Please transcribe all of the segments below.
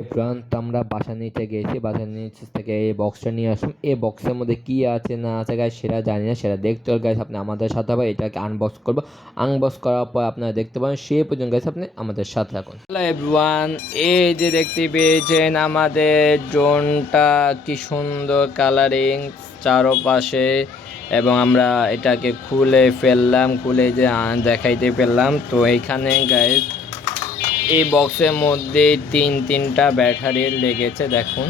Everyone, তো আমরা বাসার নিচে গিয়েছি, বাসার নিচ থেকে এই বক্সটা নিয়ে আসলাম। এই বক্সের মধ্যে কি আছে না আছে গাইস সেটা জানি না, সেটা দেখতে হলে গাইস আপনি আমাদের সাথে হবে। এটাকে আনবক্স করবো, আনবক্স করার পর আপনারা দেখতে পাবেন। সেই পর্যন্ত গাইস আপনি আমাদের সাথে থাকুন। হ্যালো এভরিওয়ান, এই যে দেখতে পেয়েছেন আমাদের ড্রোনটা কি সুন্দর কালারিং চারপাশে, এবং আমরা এটাকে খুলে ফেললাম, খুলে যে দেখাইতে পেলাম। তো এইখানে গাইস এই বক্সের মধ্যে তিনটা ব্যাটারি লেগেছে, দেখুন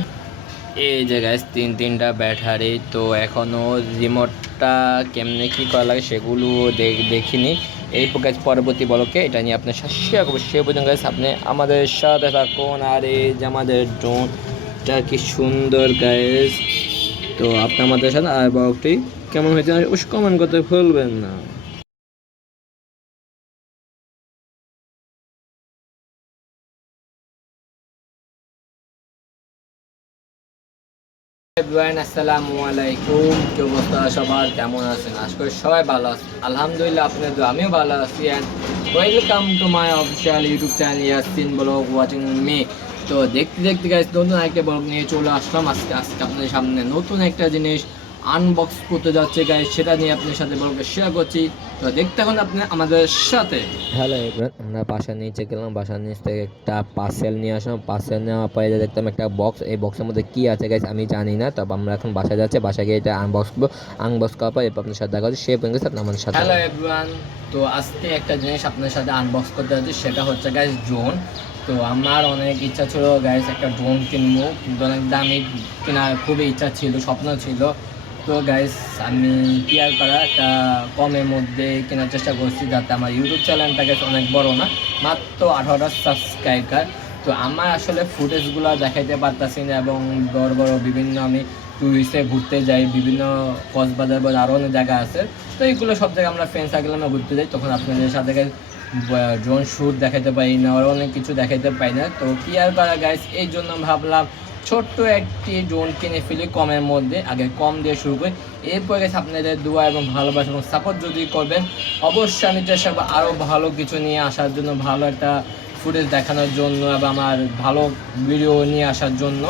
এই যে গাইস তিনটা ব্যাটারি। তো এখনো রিমোটটা কেমনে কি করা লাগে সেগুলো দেখিনি। এই গাইস পরবর্তী বলকে এটা নিয়ে আপনার সাথে শেয়ার করবো। সে পর্যন্ত গাইস আপনি আমাদের সাথে থাকুন। আর এই যে আমাদের ড্রোনটা কি সুন্দর গাইস। তো আপনি আমাদের সাথে আর বলকটি কেমন হয়েছে অবশ্যই কমেন্ট করতে ভুলবেন না। এভরিওয়ান, আসসালামু আলাইকুম। কি অবস্থা সবার, কেমন আছেন? আশা করি সবাই ভালো আছে। আলহামদুলিল্লাহ, আপনাদের দোয়া আমিও ভালো আছি। And welcome to my official YouTube channel Yasin blog watching me. তো দেখতে দেখতে গাইস নতুন একটা ব্লগ নিয়ে চলে আসলাম। আজকে আপনাদের সামনে নতুন একটা জিনিস আনবক্স করতে যাচ্ছে গাইস, সেটা নিয়ে আপনাদের সাথে ব্লগে শেয়ার করছি। তো দেখতে থাকুন আপনি আমাদের সাথে। হ্যালো এভরিওয়ান, আমরা বাসার নিচে গেলাম, বাসার নিচ থেকে একটা পার্সেল নিয়ে আসলাম। পার্সেল নেওয়ার পরে দেখতাম একটা বক্স। এই বক্সের মধ্যে কি আছে গাইস আমি জানি না, তবে আমরা এখন বাসায় যাচ্ছি, বাসায় গিয়ে এটা আনবক্স করবো। আনবক্স করার পর এরপর আপনার সাথে দেখা হচ্ছে। সে পর্যন্ত আপনি আমাদের সাথে। হ্যালো এভরিওয়ান, তো আজকে একটা জিনিস আপনার সাথে আনবক্স করতে যাচ্ছি, সেটা হচ্ছে গাইস ড্রোন। তো আমার অনেক ইচ্ছা ছিল গাইস একটা ড্রোন কিনবো, কিন্তু অনেক দামি কেনার খুবই ইচ্ছা ছিল, স্বপ্ন ছিল। তো গাইস আমি কি আর করা, একটা কমের মধ্যে কেনার চেষ্টা করছি, যাতে আমার ইউটিউব চ্যানেলটা গেছে অনেক বড় না, মাত্র 18টা সাবস্ক্রাইবার। তো আমার আসলে ফুটেজগুলো দেখাইতে পারতাছি না, এবং বড় বড় বিভিন্ন আমি টুরিস্টে ঘুরতে যাই, বিভিন্ন কক্সবাজার বা আরও অনেক জায়গা আছে। তো এইগুলো সব জায়গায় আমরা ফ্রেন্ড সার্কেল আমরা ঘুরতে যাই, তখন আপনাদের সাথে ড্রোন শ্যুট দেখাতে পারি না, আরও অনেক কিছু দেখাইতে পারি না। তো কি আর করা গাইস, এই জন্য ভাবলাম ছোট্ট একটি ড্রোন কিনে ফেলি কমের মধ্যে। আগে কম দিয়ে শুরু করি, এরপরে গেছে আপনাদের দোয়া এবং ভালোবাসা এবং সাপোর্ট যদি করবেন, অবশ্যই আমি চেষ্টা করবো আরও ভালো কিছু নিয়ে আসার জন্য, ভালো একটা ফুটেজ দেখানোর জন্য এবং আমার ভালো ভিডিও নিয়ে আসার জন্য।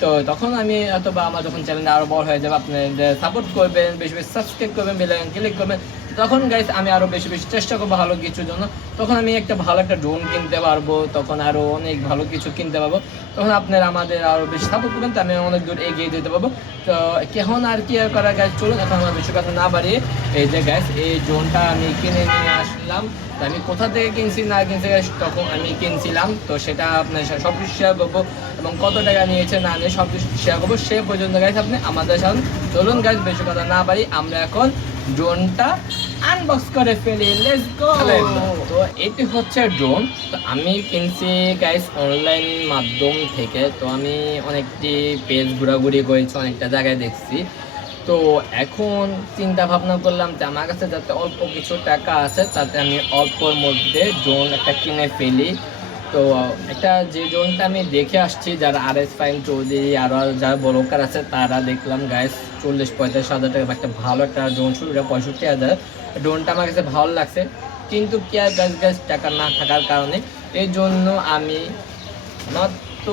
তো তখন আমি অথবা আমার যখন চ্যানেলটা আরও বড় হয়ে যাবে, আপনাদের সাপোর্ট করবেন, বেশি বেশি সাবস্ক্রাইব করবেন, বেল আইকন ক্লিক করবেন, তখন গাইস আমি আরও বেশি বেশি চেষ্টা করবো ভালো কিছুর জন্য। তখন আমি একটা ভালো একটা ড্রোন কিনতে পারবো, তখন আরও অনেক ভালো কিছু কিনতে পারবো। তখন আপনারা আমাদের আরও বেশি সাপোর্ট করবেন, তো আমি অনেক দূর এগিয়ে যেতে পারবো। তো এখন আর কি আর করা গাইস, চলুন এখন আমার বেশি কথা না বাড়িয়ে এই যে গাইস এই ড্রোনটা আমি কিনে নিয়ে আসলাম। তো আমি কোথা থেকে কিনছি না কিনছি গাইস, তখন আমি কিনছিলাম, তো সেটা আপনার সব কিছু শেয়ার করবো, এবং কত টাকা নিয়েছে না নিয়ে সব কিছু শেয়ার করবো। সে পর্যন্ত গাইস আপনি আমাদের সাথে চলুন গাইস, বেশি কথা না বাড়ি আমরা এখন ড্রোনটা আনবক্স করে ফেলি। Let's go. তো এটি হচ্ছে ড্রোন। তো আমি কিনছি গাইস অনলাইন মাধ্যম থেকে। তো আমি অনেকটি পেজ ঘোরাঘুরি করেছি, অনেকটা জায়গায় দেখছি। তো এখন চিন্তা ভাবনা করলাম যে আমার কাছে যাতে অল্প কিছু টাকা আছে, তাতে আমি অল্পর মধ্যে ড্রোন একটা কিনে ফেলি। তো একটা যে ড্রোনটা আমি দেখে আসছি, যারা RS ফাইন চৌধুরী আরও যারা ব্লগার আছে, তারা দেখলাম গাইস 40-45 হাজার টাকা একটা ভালো একটা ড্রোন শুরু, 65,000। ড্রোনটা আমার কাছে ভালো লাগছে, কিন্তু কি আর গাছ টাকা না থাকার কারণে এই জন্য আমি মাত্র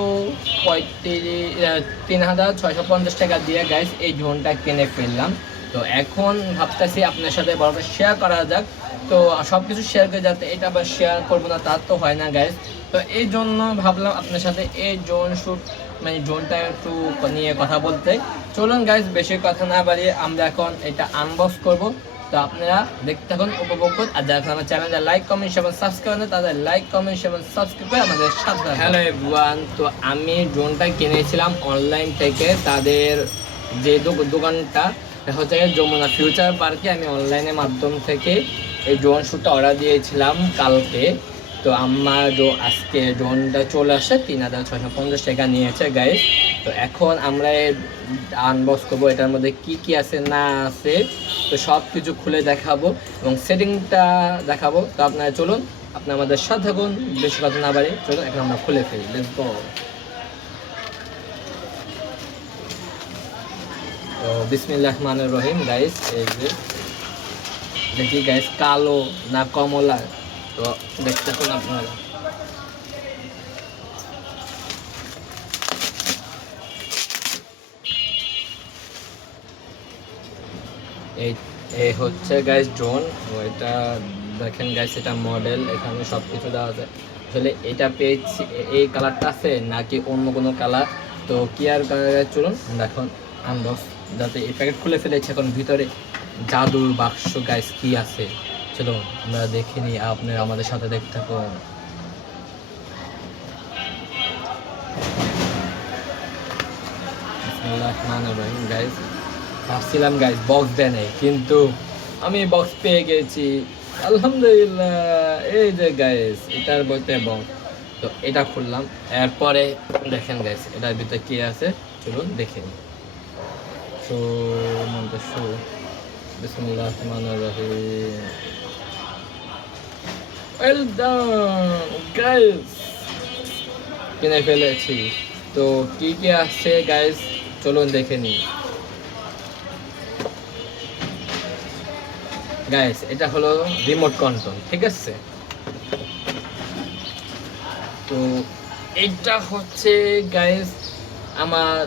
3,650 টাকা দিয়ে গাইস এই ড্রোনটা কিনে ফেললাম। তো এখন ভাবতেছি আপনার সাথে বড় শেয়ার করা যাক। তো সব কিছু শেয়ার করে, যাতে এটা আবার শেয়ার করবো না তার তো হয় না গাইস। তো এই জন্য ভাবলাম আপনার সাথে এই ড্রোন শ্যুট মানে ড্রোনটা একটু নিয়ে কথা বলতে। চলুন গাইস বেশি কথা না বাড়িয়ে আমরা এখন এটা আনবক্স করব। তো আপনারা দেখতে থাকুন, উপভোগ করুন। আর যারা আমার চ্যানেলটা লাইক কমেন্ট এবং সাবস্ক্রাইব করেন, তাদের লাইক কমেন্ট এবং সাবস্ক্রাইব করে আমাদের সাথে। হ্যালো এভরিওয়ান, তো আমি ড্রোনটা কিনেছিলাম অনলাইন থেকে। তাদের যে দোকানটা হচ্ছে যমুনা ফিউচার পার্কে, আমি অনলাইনের মাধ্যম থেকে এই ড্রোন শ্যুটটা অর্ডার দিয়েছিলাম কালকে। তো আমার আজকে ড্রোনটা চলে আসে, 3,650 টাকা নিয়েছে গাইস। তো এখন আমরা আনবক্স করবো, এটার মধ্যে কি কি আছে না আছে, তো সব কিছু খুলে দেখাবো এবং সেটিংটা দেখাবো। তো আপনারা চলুন, আপনি আমাদের সাথে থাকুন, বেশি কথা না বাড়ি, চলুন এখন আমরা খুলে ফেলি। Let's go. তো বিসমিল্লাহির রহমানির রহিম গাইস, এই যে দেখি গাইস কালো না কমলা, তো দেখতে থাকুন আপনারা। এই এই হচ্ছে গাইস ড্রোন। এটা দেখেন গাইস, এটা মডেল, এখানে সব কিছু দেওয়া আছে। আসলে এটা পেয়েছি, এই কালারটা আছে নাকি অন্য কোনো কালার, তো কি আর চলুন দেখুন আনবক্স। যাতে এই প্যাকেট খুলে ফেলেছে, এখন ভিতরে জাদুর বাক্স গাইস কি আছে চলো আমরা দেখে নিই, আপনারা আমাদের সাথে দেখতে থাকুন। গাইস ভাবছিলাম গাইস বক্স দেয় নাই, কিন্তু আমি বক্স পেয়ে গেছি আলহামদুলিল্লাহ। এই যে গাইস এটার বলতে বক্স, তো এটা খুললাম। এরপরে দেখেন গাইস এটার ভিতরে কি আছে চলুন দেখে নিই। সো মনটা শো বিসমিল্লাহির রহমানির রহিম। ওয়েল ডান গাইস, কিনে ফেলেছি। তো কি কি আছে গাইস চলুন দেখে নিই। গাইস এটা হলো রিমোট কন্ট্রোল, ঠিক আছে। তো এটা হচ্ছে গাইস আমার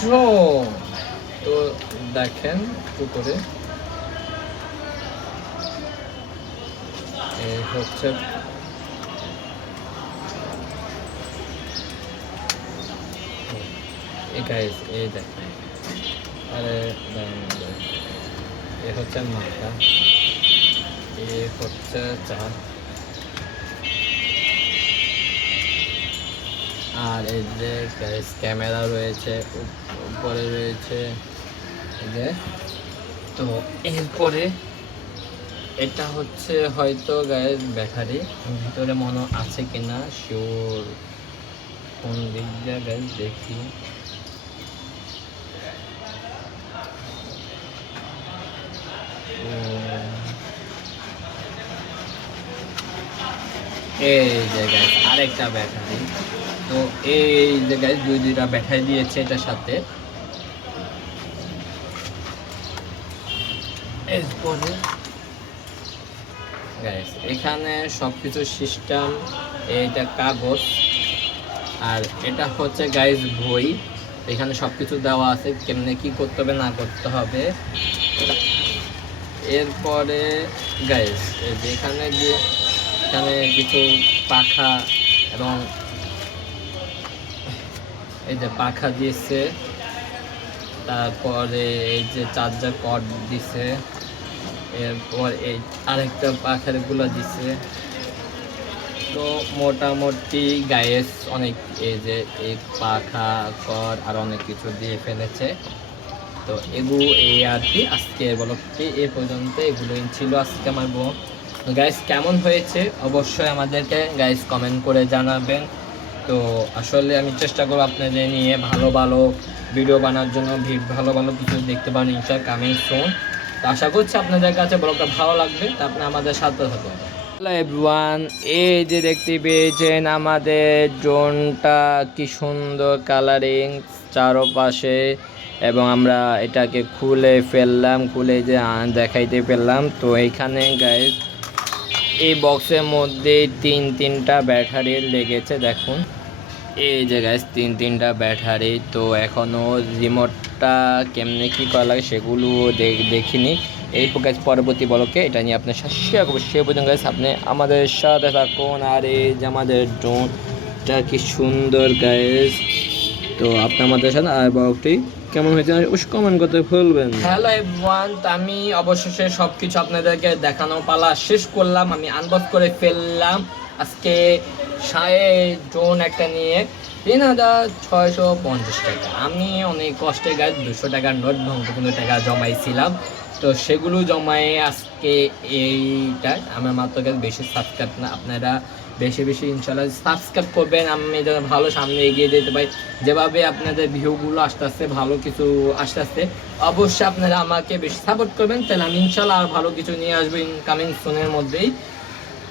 ড্রোন। তো দেখেন উপরে এই হচ্ছে এই গাইস, এই দেখেন, আরে এ হচ্ছে মাথা, এ হচ্ছে চাঁদ, আর এই যে গাইস ক্যামেরা রয়েছে, উপরে রয়েছে এই যে। তো এরপরে এটা হচ্ছে হয়তো গাইস ব্যাটারি, ভিতরে মনে আছে কিনা শিওর, কোন দিক দিয়ে গাইস দেখি। এই যে গাইস আরেকটা ব্যাটারি। তো এই যে গাইস দুইটা ব্যাটারি দিয়েছে এটার সাথে। এরপরে গাইস এখানে সবকিছু সিস্টেম, এইটা কাগজ, আর এটা হচ্ছে গাইস বই। এখানে সবকিছু দেওয়া আছে কেমনে কি করতে হবে না করতে হবে। এরপরে গাইস এই যে এখানে কিছু পাখা এবং এই যে পাখা দিয়েছে, তারপরে এই যে চার্জার কর্ড দিছে, এরপর এই আরেকটা পাখার গুলো দিছে। তো মোটামুটি গাইস অনেক এই যে এই পাখা কর্ড আর অনেক কিছু দিয়ে ফেলেছে। তো এগুলো এই আর কি আজকের ব্লগটি এ পর্যন্ত, এগুলোই ছিল আজকে আমার ব্লগ। গাইস কেমন হয়েছে অবশ্যই আমাদেরকে গাইস কমেন্ট করে জানাবেন। তো আসলে আমি চেষ্টা করব আপনাদের নিয়ে ভালো ভালো ভিডিও বানানোর জন্য, ভালো ভালো কিছু দেখতে পাবেন ইনশাআল্লাহ কামিং সুন। তো আশা করছি আপনাদের কাছে ব্লগটা ভালো লাগবে, তো আপনি আমাদের সাথে থাকুন। হ্যালো এভরিওয়ান, এই যে দেখতে পেয়েছেন আমাদের ড্রোনটা কি সুন্দর কালারিং চারপাশে, এবং আমরা এটাকে খুলে ফেললাম, খুলে যে দেখাইতে ফেললাম। তো এইখানে গাইস এই বক্সের মধ্যে তিনটা ব্যাটারি লেগেছে, দেখুন এই যে গাইস তিনটা ব্যাটারি। তো এখনও রিমোটটা কেমনে কী করা লাগে সেগুলো দেখিনি। এই গাইস পরবর্তী ব্লকে এটা নিয়ে আপনার সাথে শেয়ার করবো। সে পর্যন্ত গাইস আপনি আমাদের সাথে থাকুন। আর এই যে আমাদের ড্রোনটা কি সুন্দর গাইস। তো আপনি আমাদের সাথে আর ব্লগটি কেমন হয়েছে অবশ্যই কমেন্ট করতে ভুলবেন। হ্যালো এভরিওয়ান, আমি অবশেষে সব কিছু আপনাদেরকে দেখানো পালা শেষ করলাম, আমি আনবক্স করে ফেললাম আজকে ড্রোন একটা নিয়ে 3650 টাকা। আমি অনেক কষ্টে গাছ 200 টাকার নোট কোনো টাকা জমাইছিলাম, তো সেগুলো জমাই আজকে এইটা আমার মাত্র গাছ বেশি সাবস্ক্রাইব না, আপনারা বেশি বেশি ইনশাল্লাহ সাবস্ক্রাইব করবেন, আমি যেন ভালো সামনে এগিয়ে যেতে পারি। যেভাবে আপনাদের ভিউগুলো আসতে আসতে ভালো কিছু আসতে আসতে অবশ্যই আপনারা আমাকে বেশি সাপোর্ট করবেন, তাহলে আমি ইনশাল্লাহ আর ভালো কিছু নিয়ে আসবো ইনকামিং সুনের মধ্যেই।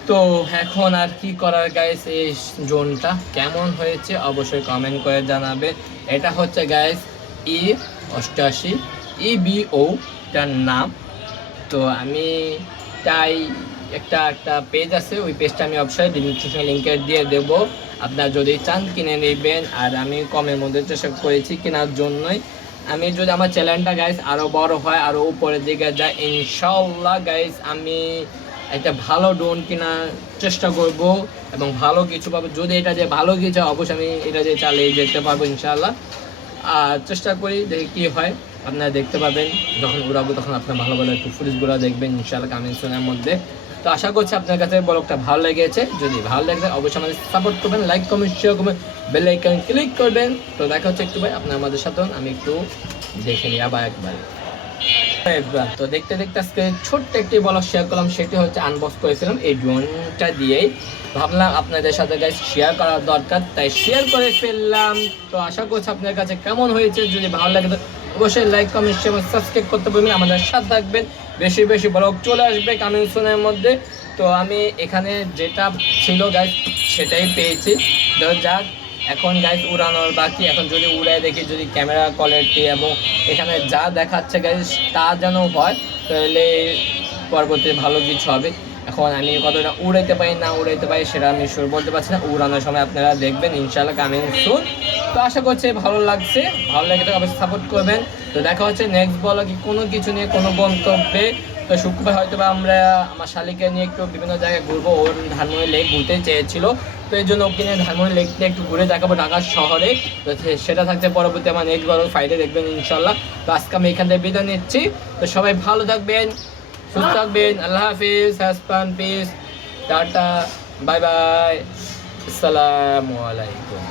তো এখন আর কি করার গাইস, এই ড্রোনটা কেমন হয়েছে অবশ্যই কমেন্ট করে জানাবেন। এটা হচ্ছে গাইস E88 EBO টার নাম। তো আমি তাই একটা পেজ আছে, ওই পেজটা আমি অবশ্যই ডিসক্রিপশন লিঙ্কে দিয়ে দেবো, আপনারা যদি চান কিনে নেবেন। আর আমি কমের মধ্যে চেষ্টা করেছি কেনার জন্যই। আমি যদি আমার চ্যানেলটা গাইস আরো বড় হয়, আরো উপরের দিকে যায়, ইনশাআল্লাহ গাইস আমি একটা ভালো ড্রোন কেনার চেষ্টা করব এবং ভালো কিছু পাবো। যদি এটা যে ভালো কিছু, অবশ্যই আমি এটা যে চালিয়ে যেতে পারবো ইনশাআল্লাহ। আর চেষ্টা করি দেখি কী হয়, আপনারা দেখতে পাবেন যখন উড়াবো, তখন আপনার ভালো ভালো একটু ফুটেজগুলো দেখবেন ইনশাআল্লাহ কামিং সুনের মধ্যে। তো আশা করছি আপনার কাছে ব্লগটা ভালো লেগেছে। যদি ভালো লাগে অবশ্যই আমাদের সাপোর্ট করবেন, লাইক কমেন্ট শেয়ার করবেন, বেল আইকন ক্লিক করবেন। তো দেখা হচ্ছে একটু ভাই আপনার আমাদের সাথে, আমি একটু দেখে নিই আবার একবার। তো দেখতে দেখতে আজকে ছোট্ট একটি ব্লগ শেয়ার করলাম, সেটি হচ্ছে আনবক্স করেছিলাম এই ড্রোনটা দিয়েই। ভাবলাম আপনাদের সাথে গাইস শেয়ার করা দরকার, তাই শেয়ার করে ফেললাম। তো আশা করছি আপনার কাছে কেমন হয়েছে, যদি ভালো লাগে তো অবশ্যই লাইক কমেন্ট শেয়ার সাবস্ক্রাইব করতে পারবেন, আমাদের সাথে থাকবেন। বেশি বেশি ব্লগ চলে আসবে কামিং সুনের মধ্যে। তো আমি এখানে যেটা ছিল গাইস সেটাই পেয়েছি। যাক এখন গাইস উড়ানোর বাকি, এখন যদি উড়ায় দেখি, যদি ক্যামেরা কোয়ালিটি এবং এখানে যা দেখাচ্ছে গাইস তা যেন হয়, তাহলে পরবর্তী ভালো কিছু হবে। এখন আমি কতটা উড়াইতে পারি না উড়াইতে পারি সেটা আমি শুরু বলতে পারছি না, উড়ানোর সময় আপনারা দেখবেন ইনশাআল্লাহ কামিং সুন। তো আশা করছি ভালো লাগছে, ভালো লাগে তো অবশ্যই সাপোর্ট করবেন। তো দেখা হচ্ছে নেক্সট ব্লগে কোনো কিছু নিয়ে কোনো গন্তব্যে। তো শুক্রবার হয়তো বা আমরা আমার শালিকে নিয়ে একটু বিভিন্ন জায়গায় ঘুরবো, ওর ধানমন্ডি লেক ঘুরতে চেয়েছিল, তো এই জন্য ওকে নিয়ে ধানমন্ডি লেকটা একটু ঘুরে দেখাবো ঢাকা শহরে। তো সেটা থাকছে পরবর্তী আমার নেক্সট ব্লগ ফাইডে দেখবেন ইনশাল্লাহ। তো আজকে আমি এখান থেকে বিদায় নিচ্ছি। তো সবাই ভালো থাকবেন, সুস্থ থাকবেন, আল্লাহ হাফিজ, হ্যাসপান পিস, টাটা, বাই বাই, আসসালামু আলাইকুম।